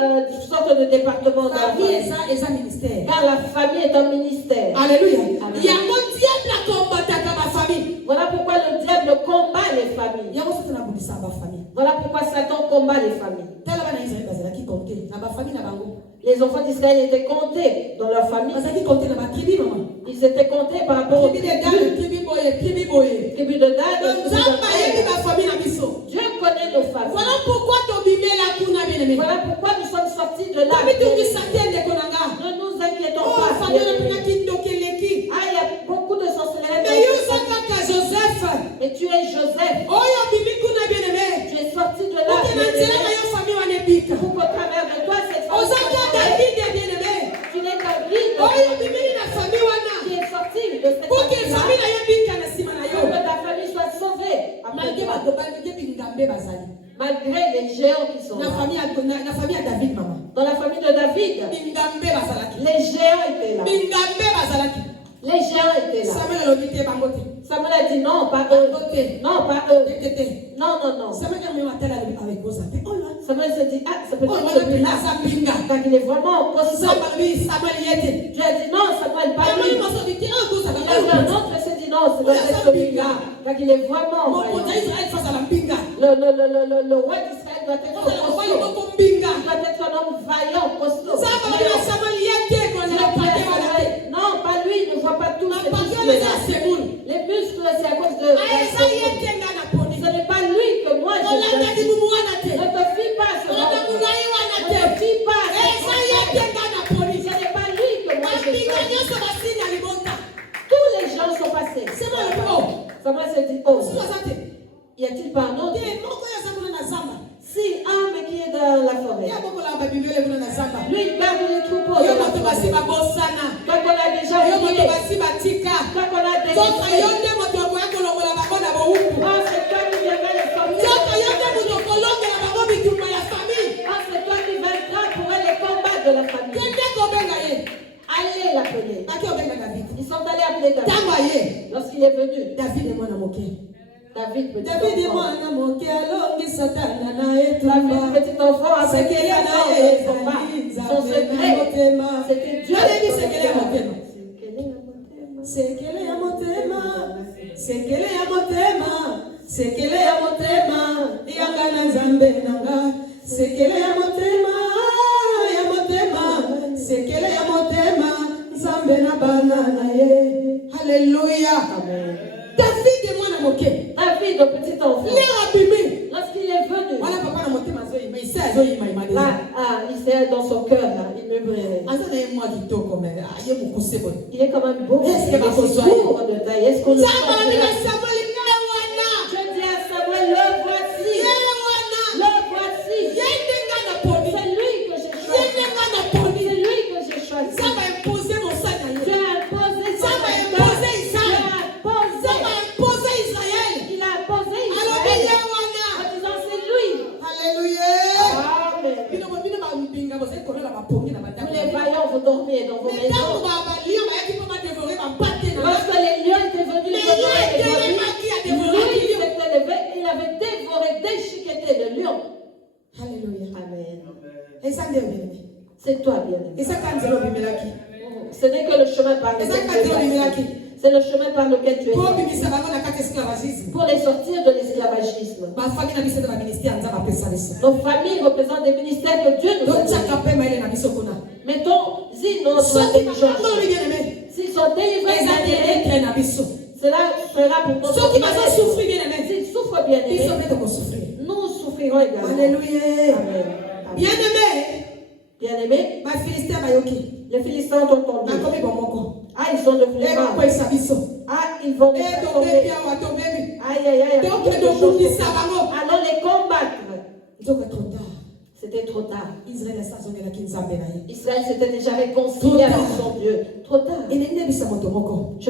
sortes de départements dans la La vie famille. est un ministère. Car la famille est un ministère. Alléluia. Amen. Il y a un diable à combattre ma famille. Voilà pourquoi le diable combat les familles. Il y a aussi un abouti ça ma famille. Voilà pourquoi Satan combat les familles. Les enfants d'Israël étaient comptés dans leur famille. Ils étaient comptés par rapport aux tribus de Dan. Dieu connaît nos familles. Voilà pourquoi Voilà pourquoi nous sommes sortis de là. Ne nous inquiétons pas. Ah, il y a beaucoup de sorcelleries. Mais tu es Joseph. Tu es sorti de là. Pour qu'au travers de toi, cette famille soit sauvée. Tu n'es David. Qui est sorti de cette famille. Pour que ta famille soit sauvée. Malgré les géants qui sont là. Dans la famille de David, les géants étaient là. Les géants étaient là. Samuel a dit non, pas eux. Non, pas eux. Non, non, non. Samuel s'est dit, ah, c'est peut-être celui-là. Car il est vraiment costaud. Dieu a dit non, Samuel, pas lui. Il a vu un autre et s'est dit non, c'est peut-être celui-là. Car il est vraiment vaillant. Le roi d'Israël doit être costaud. Il doit être un homme vaillant, costaud. Non, pas lui, il ne voit pas tous ces muscles. Les muscles, c'est à cause de. Ce n'est pas lui que moi je choisis. Ne te fie pas à ce homme. Ne te fie pas à ce homme. Ce n'est pas lui que moi je choisis. Tous les gens sont passés. Samuel s'est dit, oh, y a-t-il pas un autre? Si un mais qui est dans la forêt, lui il garde les troupeaux de la forêt. Quand on a déjà oublié, quand on a déjà oublié, oh, c'est toi qui viendras les sortir. Oh, c'est toi qui viendras pour les combats de la famille. Allez l'appeler. Ils sont allés appeler David. Lorsqu'il est venu, David, petit enfant, avec son secret, c'était Dieu. Alléluia. Amen. David, le petit enfant, lorsqu'il est venu, là, il s'est dans son cœur, là, il murmurait. Il est quand même beau. Il est court de taille. Est-ce qu'on le sent? Je dis à Samuel, le voici. Le voici. C'est lui que j'ai choisi. C'est lui que j'ai choisi. Tu as imposé ça. Il a imposé Israël. En disant c'est lui. Amen. Tous les vaillants, vous dormiez dans vos maisons. Lorsque les lions étaient venus lui s'était levé, il avait dévoré, déchiqueté le lion. Alléluia. Amen. C'est toi, bien-aimé. Ce n'est que le chemin par lequel tu es passé. C'est le chemin par lequel tu es passé. Pour les sortir de l'esclavagisme. Nos familles représentent des ministères que Dieu nous a donnés. Mettons-y notre intelligence. S'ils sont délivrés, cela sera pour notre bien. S'ils souffrent bien, nous souffrirons également. Alléluia. Amen. Bien-aimé, les Philistins ont entendu. Ah, ils sont devenus morts. Ah, ils vont tomber. Aïe, aïe, aïe. Allons les combattre. C'était trop tard. Israël s'était déjà réconcilié avec son Dieu. Trop tard. Je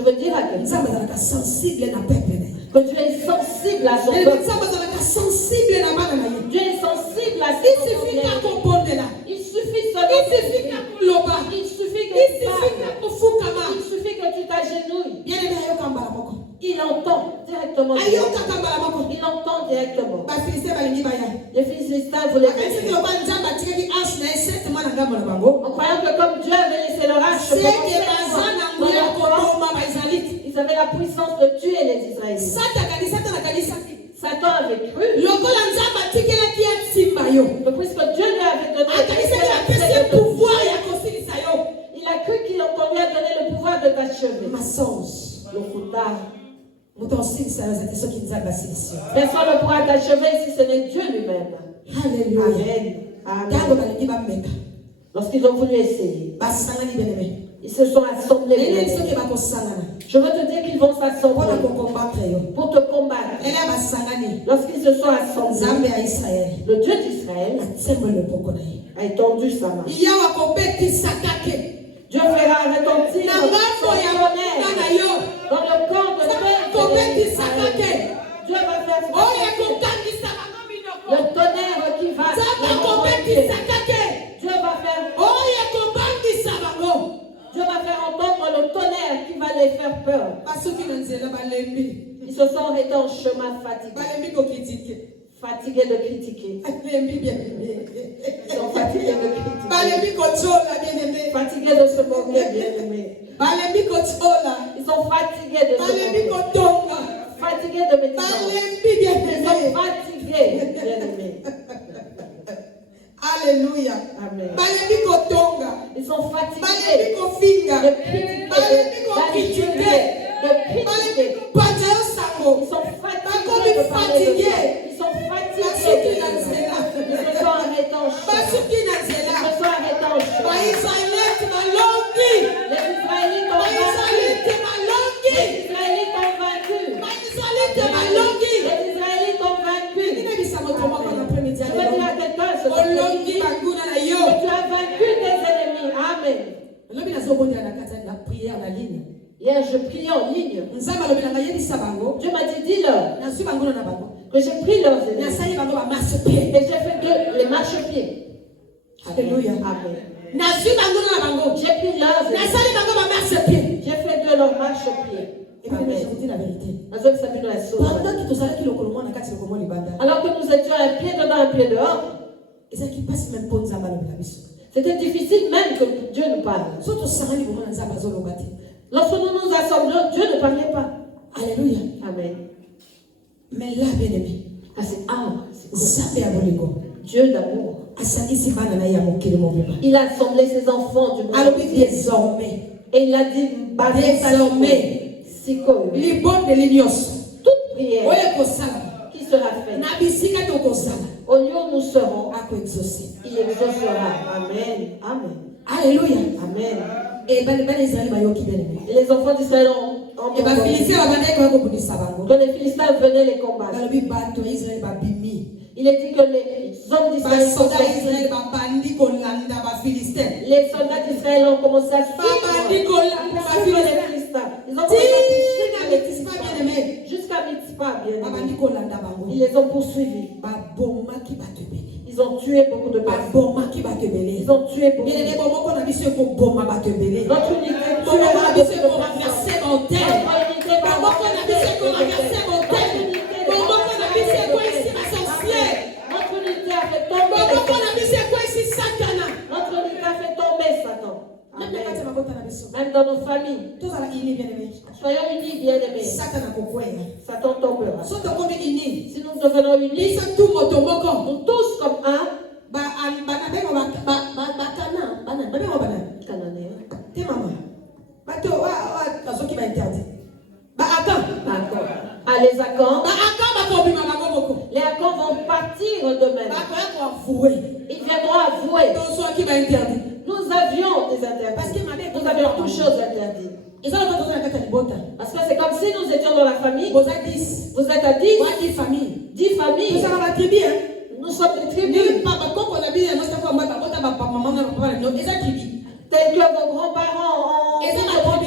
veux dire à quelqu'un que Dieu est sensible à son peuple. Dieu est sensible à ses enfants. Il suffit seulement. en croyant que comme Dieu avait laissé leur arche, ils avaient la puissance de tuer les Israélites. Satan avait cru que puisque Dieu lui avait donné il a cru qu'on lui a donné le pouvoir de t'achever. Personne ne pourra t'achever si ce n'est Dieu lui-même. Alléluia. Amen. Lorsqu'ils ont voulu essayer, ils se sont assemblés. Je veux te dire qu'ils vont s'assembler pour te combattre. Lorsqu'ils se sont assemblés, le Dieu d'Israël a étendu sa main. Dieu fera retentir son tonnerre dans le camp de Dieu. Dieu va faire le tonnerre qui va Dieu va faire entendre le tonnerre qui va les faire peur. Ils se sont arrêtés en chemin fatigués. Fatigués de critiquer. Ils sont fatigués de critiquer. Fatigués de se moquer, bien-aimés. Ils sont fatigués de se moquer. Fatigués de méditer. Ils sont fatigués, bien-aimés. Alléluia. Amen. Ils sont fatigués de critiquer, d'anipuler, de critiquer. Ils sont fatigués de parler de Dieu. Ils sont fatigués de Dieu. Ils se sont arrêtés en chemin. Ils se sont arrêtés en chemin. Les Israélites ont vaincu. Les Israélites ont vaincu. Les Israélites ont vaincu. Je veux dire à quelqu'un ce matin, que tu as vaincu tes ennemis. Amen. Hier, je priais en ligne. Dieu m'a dit, dis-leur que j'ai pris leurs ennemis et j'ai fait les marchepieds. Alléluia. Amen. J'ai pris leurs ennemis. J'ai fait de leurs marchepieds. Amen. Je vous dis la vérité. Alors que nous étions un pied dedans, un pied dehors, c'était difficile même que Dieu nous parle. Lorsque nous nous assemblons, Dieu ne parlait pas. Alléluia. Amen. Mais là, bien aimé, Dieu d'amour. Il a assemblé ses enfants du monde. Désormais. Et il a dit, désormais. Toute prière qui sera faite au lieu où nous serons, il exaucera. Amen. Amen. Alléluia. Amen. Et les enfants d'Israël ont que les Philistins venaient les combattre. Il est dit que les hommes d'Israël sont les soldats d'Israël ont commencé à suivre les Philistins. Ils ont commencé à poursuivre jusqu'à Mitzpah, bien aimé. Ils les ont poursuivis. Ils ont tué beaucoup de personnes. Ils ont tué beaucoup de personnes. Notre unité tuera beaucoup de Notre unité a fait tomber Satan. Même dans nos familles. Soyons unis, bien-aimés. Satan tombera. Si nous devenons unis, nous tous comme un, les Akans. Les Akans vont partir demain. Ils viendront avouer. Nous avions des interdits. Nous avions toutes choses interdites. Parce que c'est comme si nous étions dans la famille. Vous êtes à 10. 10 familles. Nous sommes des tribus. Tels que vos grands-parents ont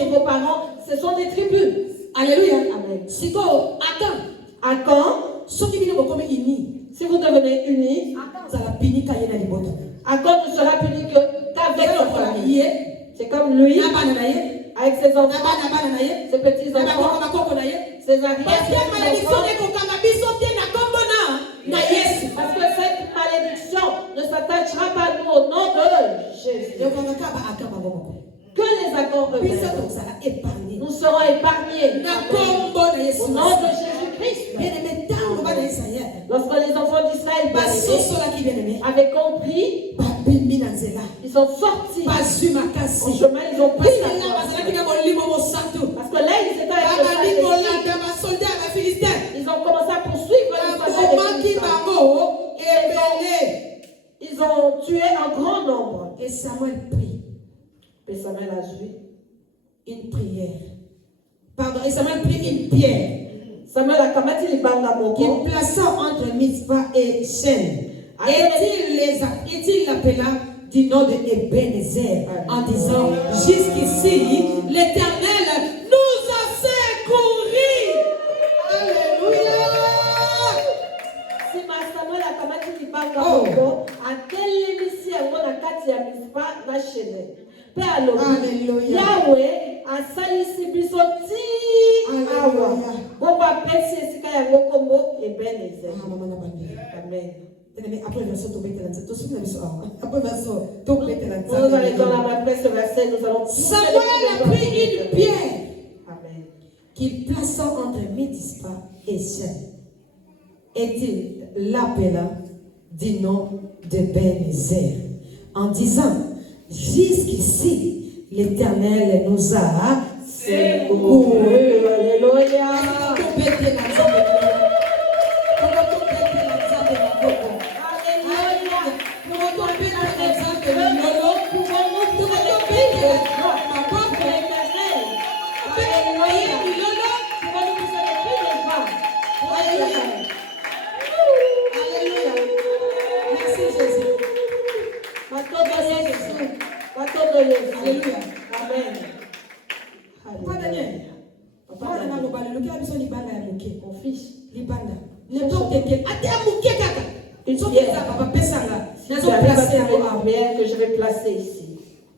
vos parents, ce sont des tribus. Alléluia. Amen. Akan, si vous devenez unis, Akan ne sera puni qu'avec sa famille. C'est comme lui, avec ses enfants, ses petits-enfants, ses arrière-petits-enfants. Parce que cette malédiction ne s'attaque s'arrêtera pas nous au nom de Jésus. Que les accords reviennent. Nous serons épargnés. Au nom de Jésus-Christ. Lorsque les enfants d'Israël avaient compris, ils sont sortis en chemin, ils ont pris la force. Parce que là, ils étaient avec le Philistins. Ils ont commencé à poursuivre les Philistins. Ils ont tué un grand nombre. Et Samuel prie. Et Samuel a joué une prière. Pardon, et Samuel prit une pierre. Samuel a kamati libanga moko qui plaça entre Mitzpah et Shen. Et il l'appela du nom de Ebenezer en disant, jusqu'ici, l'Éternel nous a secourus. Alléluia. Si Samuel a kamati libanga moko, a quelle émission on a kati ya Mitzpah na Shen. Alléluia. Yahweh a salisi biso ti awa. Bomba pesi esika yango kombo Ebenezer. Amen. Après le verset, nous allons dans la ce verset, nous allons. Samuel a pris une pierre. Amen. Qu'il plaça entre Mitzpah et Shen. Et il l'appela du nom d'Ebenezer en disant, jusqu'ici, l'Éternel nous a secourus. Alléluia. Alléluia. Amen. Papa Daniel. Papa Daniel, mon fils. N'importe quel. Une pierre que je vais placer ici.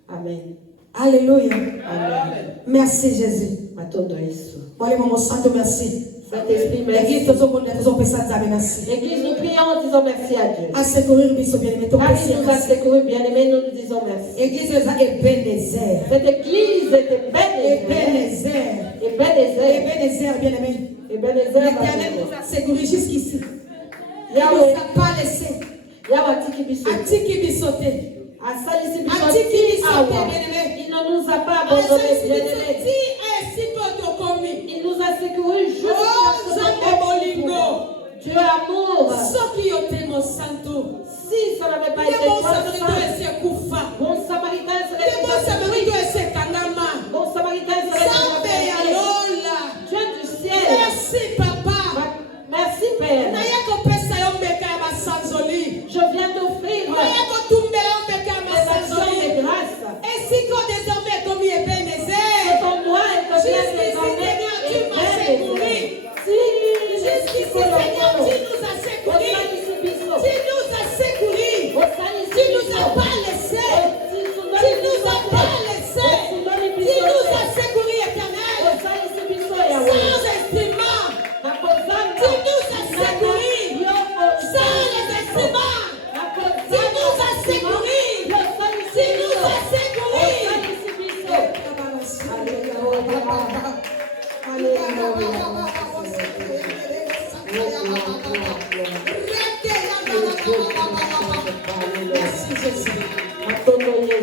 Amen. Alléluia. Amen. Merci Jésus. Saint-Esprit, merci. merci. L'église, nous prions en disant merci à Dieu. Car il nous a secourus, bien-aimés, nous disons merci. Cette église est Ebenezer, bien-aimé. L'Éternel nous a secourus jusqu'ici. Il ne nous a pas laissé. Atiki bisote, bien-aimé. Il ne nous a pas abandonnés, bien-aimé. Il nous a secourus jusqu'à ce moment. Dieu amour. Si ça n'avait pas été bon samaritain serait bon samaritain serait Dieu du ciel. Merci papa. Merci Père. Je viens d'offrir des actions de grâce. C'est en moi et que Dieu désormais Ebenezer.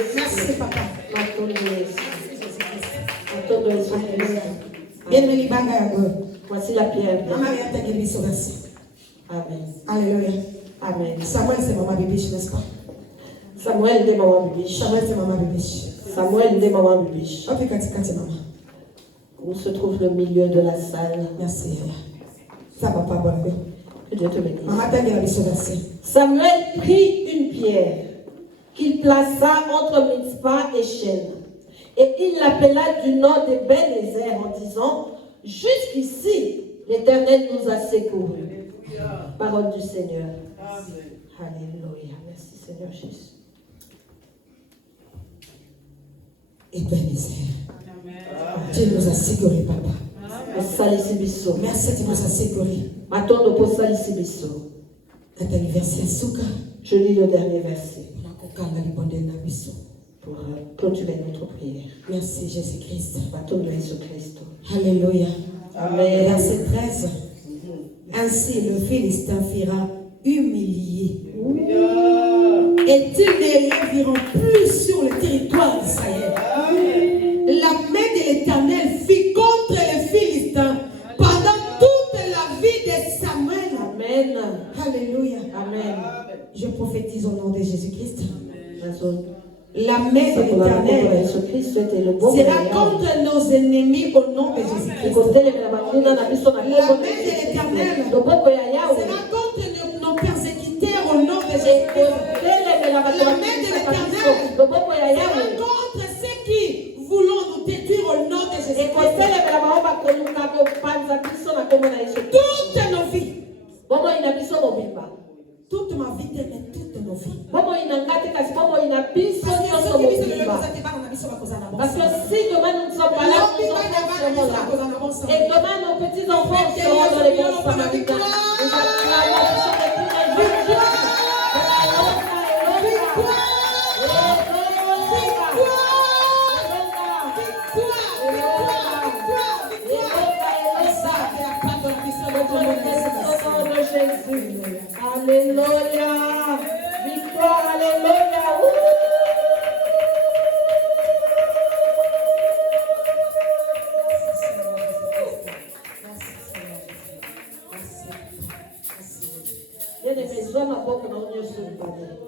Merci papa. Voici la pierre. Amen. Alléluia. Amen. Samuel, c'est maman Bibiche, n'est-ce pas? Samuel de maman Bibiche. Samuel, c'est maman Bibiche. Samuel de maman Bibiche. Maman. Où se trouve le milieu de la salle? Merci. Ça va pas bon. Que Dieu te bénisse. Maman, t'as dit la verset. Samuel prit une pierre qu'il plaça entre Mitzpah et Shen. Et il l'appela du nom d'Ebenezer en disant, jusqu'ici, l'Éternel nous a secourus. Parole du Seigneur. Amen. Alléluia. Merci Seigneur Jésus. Ebenezer. Dieu nous a secourus, papa. Merci, tu nous as secourus. Matondo pour salisi biso. Nathalie verset suka. Je lis le dernier verset Nakokanga libonde na biso. pour clôturer notre prière. Merci Jésus-Christ. Bateau de Jésus-Christ. Alléluia. Amen. Verset 13. Ainsi le Philistin fera humilié. Et ils ne reviront plus sur le territoire d'Israël. La main de l'Éternel fit contre les Philistins pendant toute la vie de Samuel. Amen. Alléluia. Amen. Je prophétise au nom de Jésus-Christ. Amen. La main de l'Éternel Jésus-Christ était le bon sera contre nos ennemis au nom de Jésus-Christ. La main de l'Éternel sera contre nos persécuteurs au nom de Jésus-Christ. La main de l'Éternel sera contre ceux qui voulons nous détruire au nom de Jésus-Christ. Toutes nos vies. Toute ma vie t'aime, toutes nos vies. Parce que si demain nous ne sommes pas là, nous serons là. Et demain nos petits enfants seront dans les bons samaritains. Nous acclamons pour ce victoire. Jésus. Alléluia. Victoire, alléluia. Bien aimé, sois ma boque dans le